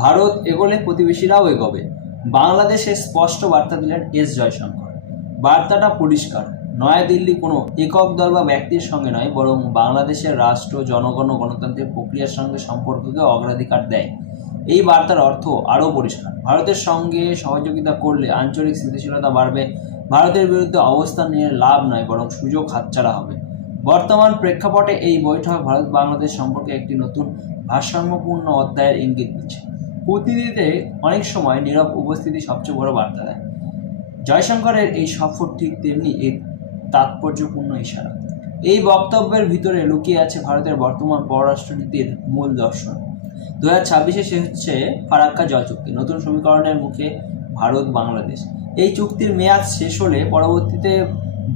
ভারত এগোলে প্রতিবেশীরাও এগোবে, বাংলাদেশে স্পষ্ট বার্তা দিলেন এস জয়শঙ্কর। বার্তাটা পরিষ্কার, নয়াদিল্লি কোনো একক দল বা ব্যক্তির সঙ্গে নয়, বরং বাংলাদেশের রাষ্ট্র, জনগণ ও গণতান্ত্রিক প্রক্রিয়ার সঙ্গে সম্পর্ককে অগ্রাধিকার দেয়। এই বার্তার অর্থ আরও পরিষ্কার, ভারতের সঙ্গে সহযোগিতা করলে আঞ্চলিক স্থিতিশীলতা বাড়বে, ভারতের বিরুদ্ধে অবস্থান নিয়ে লাভ নয় বরং সুযোগ হাতছাড়া হবে। বর্তমান প্রেক্ষাপটে এই বৈঠক ভারত বাংলাদেশ সম্পর্কে একটি নতুন ভারসাম্যপূর্ণ অধ্যায়ের ইঙ্গিত দিচ্ছে। কূটনীতিতে অনেক সময় নীরব উপস্থিতি সবচেয়ে বড় বার্তা দেয়। জয়শঙ্করের এই সফর ঠিক তেমনি এক তাৎপর্যপূর্ণ ইশারা। এই বক্তব্যের ভিতরে লুকিয়ে আছে ভারতের বর্তমান পররাষ্ট্রনীতির মূল দর্শন। 2026-এ শেষ হচ্ছে ফারাক্কা জল চুক্তি, নতুন সমীকরণের মুখে ভারত বাংলাদেশ। এই চুক্তির মেয়াদ শেষ হলে পরবর্তীতে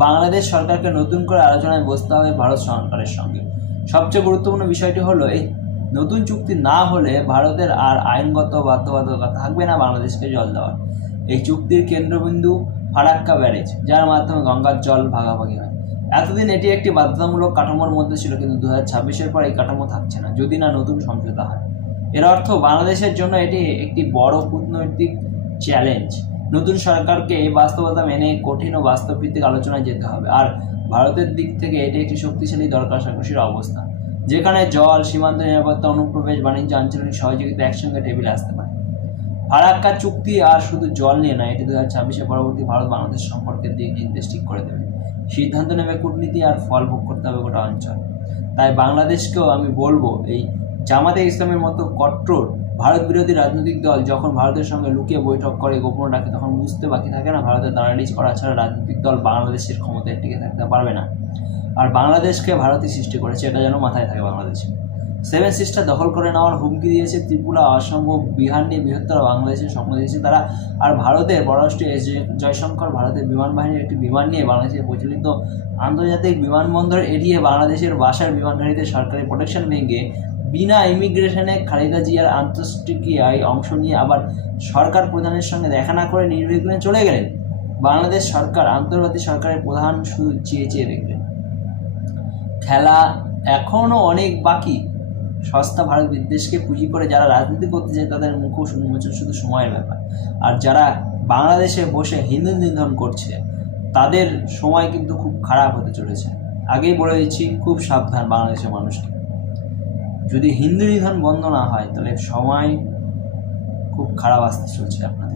বাংলাদেশ সরকারকে নতুন করে আলোচনায় বসতে হবে ভারত সরকারের সঙ্গে। সবচেয়ে গুরুত্বপূর্ণ বিষয়টি হলো, এই নতুন চুক্তি না হলে ভারতের আর আইনগত বাধ্যবাধকতা থাকবে না বাংলাদেশকে জল দেওয়ার। এই চুক্তির কেন্দ্রবিন্দু ফারাক্কা ব্যারেজ, যার মাধ্যমে গঙ্গার জল ভাগাভাগি হয়। এতদিন এটি একটি বাধ্যতামূলক কাঠামোর মধ্যে ছিল, কিন্তু 2026-এর পর এই কাঠামো থাকছে না যদি না নতুন সমঝোতা হয়। এর অর্থ বাংলাদেশের জন্য এটি একটি বড় কূটনৈতিক চ্যালেঞ্জ। নতুন সরকারকে এই বাস্তবতা মেনে কঠিন ও বাস্তবভিত্তিক আলোচনায় যেতে হবে। আর ভারতের দিক থেকে এটি একটি শক্তিশালী দরকার সাকসির অবস্থা, যেখানে জল, সীমান্ত নিরাপত্তা, অনুপ্রবেশ, বাণিজ্য, আঞ্চলিক সহযোগিতা একসঙ্গে টেবিলে আসতে পারে। ফারাক্কা চুক্তি আর শুধু জল নিয়ে নয়, এটি 2026-এ পরবর্তী ভারত বাংলাদেশ সম্পর্কের দিক নির্দেশ ঠিক করে দেবে। সিদ্ধান্ত নেবে কূটনীতি, আর ফল ভোগ করতে হবে গোটা অঞ্চল। তাই বাংলাদেশকেও আমি বলবো, এই জামাতে ইসলামের মতো কট্টর ভারত বিরোধী রাজনৈতিক দল যখন ভারতের সঙ্গে লুকিয়ে বৈঠক করে, গোপন রাখে, তখন বুঝতে বাকি থাকে না ভারতের দালালিজ করা ছাড়া রাজনৈতিক দল বাংলাদেশের ক্ষমতায় টিকে থাকতে পারবে না। আর বাংলাদেশকে ভারতই সৃষ্টি করেছে, এটা যেন মাথায় থাকে বাংলাদেশে। সেভেন সিস্টার দখল করে নেওয়ার হুমকি দিয়েছে ত্রিপুরা, আসাম ও বিহার নিয়ে বৃহত্তর বাংলাদেশের স্বপ্ন দিয়েছে তারা। আর ভারতের পররাষ্ট্র এস জয়শঙ্কর ভারতের বিমান বাহিনীর একটি বিমান নিয়ে বাংলাদেশের প্রচলিত আন্তর্জাতিক বিমানবন্দর এড়িয়ে বাংলাদেশের বাসার বিমানঘাটিতে সরকারি প্রোটেকশন ভেঙে বিনা ইমিগ্রেশনে খালেদা জিয়ার আন্তঃষ্টিক্রিয়ায় অংশ নিয়ে আবার সরকার প্রধানের সঙ্গে দেখা না করে নির্বিঘ্নে চলে গেলেন। বাংলাদেশ সরকার আন্তর্জাতিক সরকারের প্রধান শুধু চেয়ে চেয়ে দেখলেন। খেলা এখনও অনেক বাকি। সস্তা ভারত বিদ্বেষকে পুঁজি করে যারা রাজনীতি করতে চায় তাদের মুখোশ উন্মোচন শুধু সময়ের ব্যাপার। আর যারা বাংলাদেশে বসে হিন্দু নিধন করছে তাদের সময় কিন্তু খুব খারাপ হতে চলেছে। আগেই বলে দিচ্ছি, খুব সাবধান বাংলাদেশের মানুষকে। যদি হিন্দু নিধন বন্ধ না হয় তাহলে সময় খুব খারাপ আসতে চলছে আপনার।